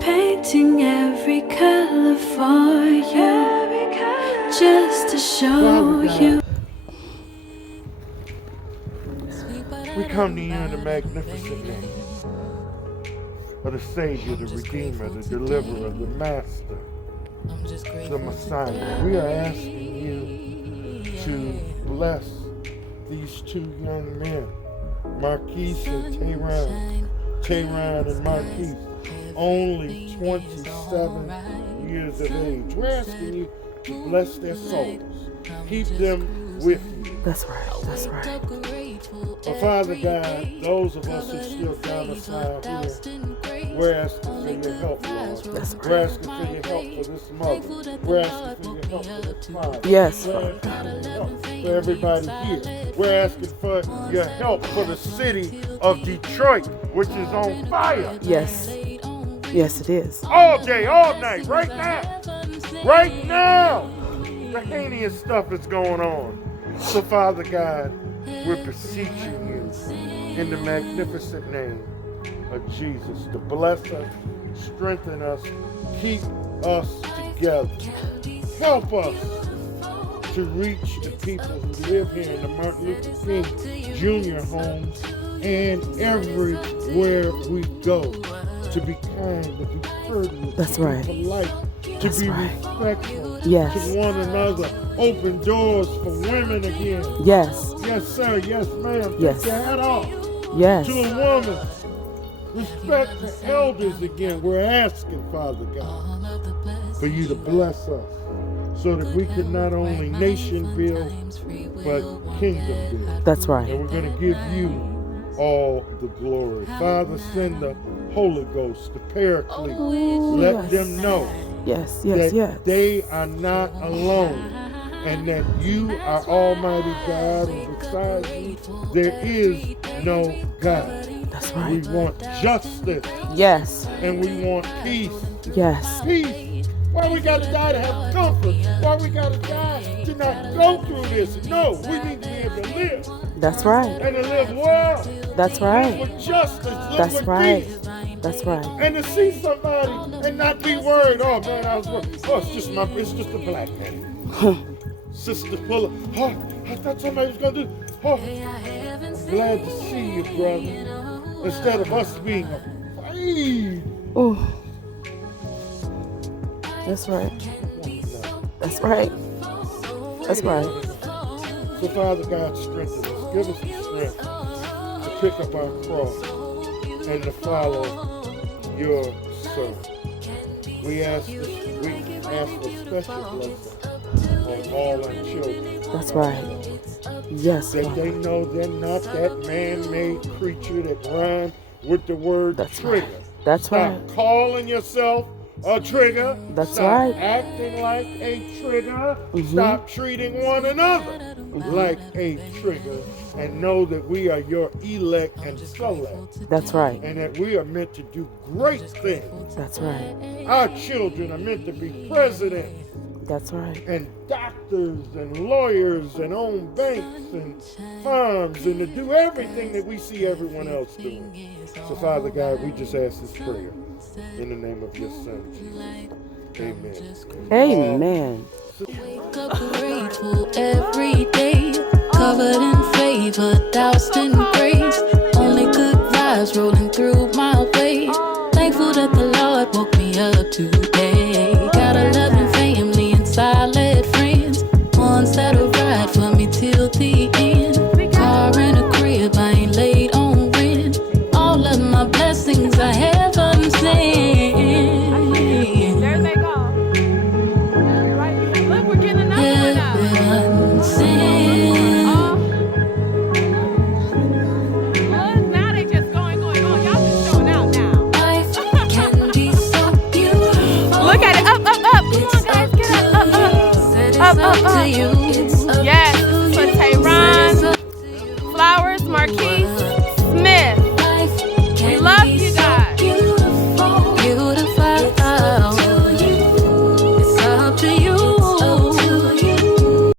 painting every color for you, just to show you. We come to you in the magnificent name of the Savior, the Redeemer, the Deliverer, the Master, the Messiah. We are asking you to bless these two young men, Marquese and Teron and Marquese, only 27 years of age. We're asking you to bless their souls. Keep them with you. That's right. That's right. Father God, those of us who still domicile here, we're asking for your help, Lord. That's right. We're asking for your help for this mother. We're asking for your help for this father. Yes, We're asking for your help for everybody here. We're asking for your help for the city of Detroit, which is on fire. Yes. Yes, it is. All day, all night, right now. Right now. The heinous stuff is going on. So, Father God, we're beseeching you in the magnificent name of Jesus to bless us, strengthen us, keep us together. Help us to reach the people who live here in the Martin Luther King Jr. homes and everywhere we go. To be kind, to be courteous, That's to right. be polite, to That's be right. respectful Yes. to one another. Open doors for women again. Yes. Yes, sir. Yes, ma'am. Yes. Take your hat off Yes. to a woman. Respect the elders again. We're asking, Father God, for you to bless us so that we can not only nation build, but kingdom build. That's right. And we're going to give you all the glory. Father, send the Holy Ghost, the Paraclete. Let yes. them know Yes. Yes. that Yes. they are not alone and that you are Almighty God, and besides you, there is no God. That's We right. want justice Yes. and we want peace. Yes. Peace. Why we gotta die to have comfort? Why we gotta die to not go through this? No, we need to be able to live That's right. and to live well. That's Live right. with justice. Live That's with right. peace. That's right. And to see somebody and not be worried. Oh man, I was worried. Oh, it's just a black man. Sister full of, oh, I thought somebody was gonna do. Oh, I'm glad to see you, brother. Instead of us being afraid. Oh. That's right. That's right. That's right. So Father God, strengthen us. Give us the strength to pick up our cross and to follow your Son. We ask for special blessing on all our children. That's right. Yes. That Father. they know they're not that man-made creature that rhymes with the word That's trigger. right. That's Stop right. calling yourself a trigger. That's Stop right. acting like a trigger. Mhm. Stop treating one another like a trigger. And know that we are your elect and select. That's right. And that we are meant to do great things. That's right. Our children are meant to be presidents That's right. and doctors and lawyers and own banks and farms and to do everything that we see everyone else doing. So Father God, we just ask this prayer in the name of your Son, Jesus. Amen. Amen. Wake up grateful every day, covered in favor, doused in grace. Only good vibes rolling through my way. Thankful that the Lord woke me up today.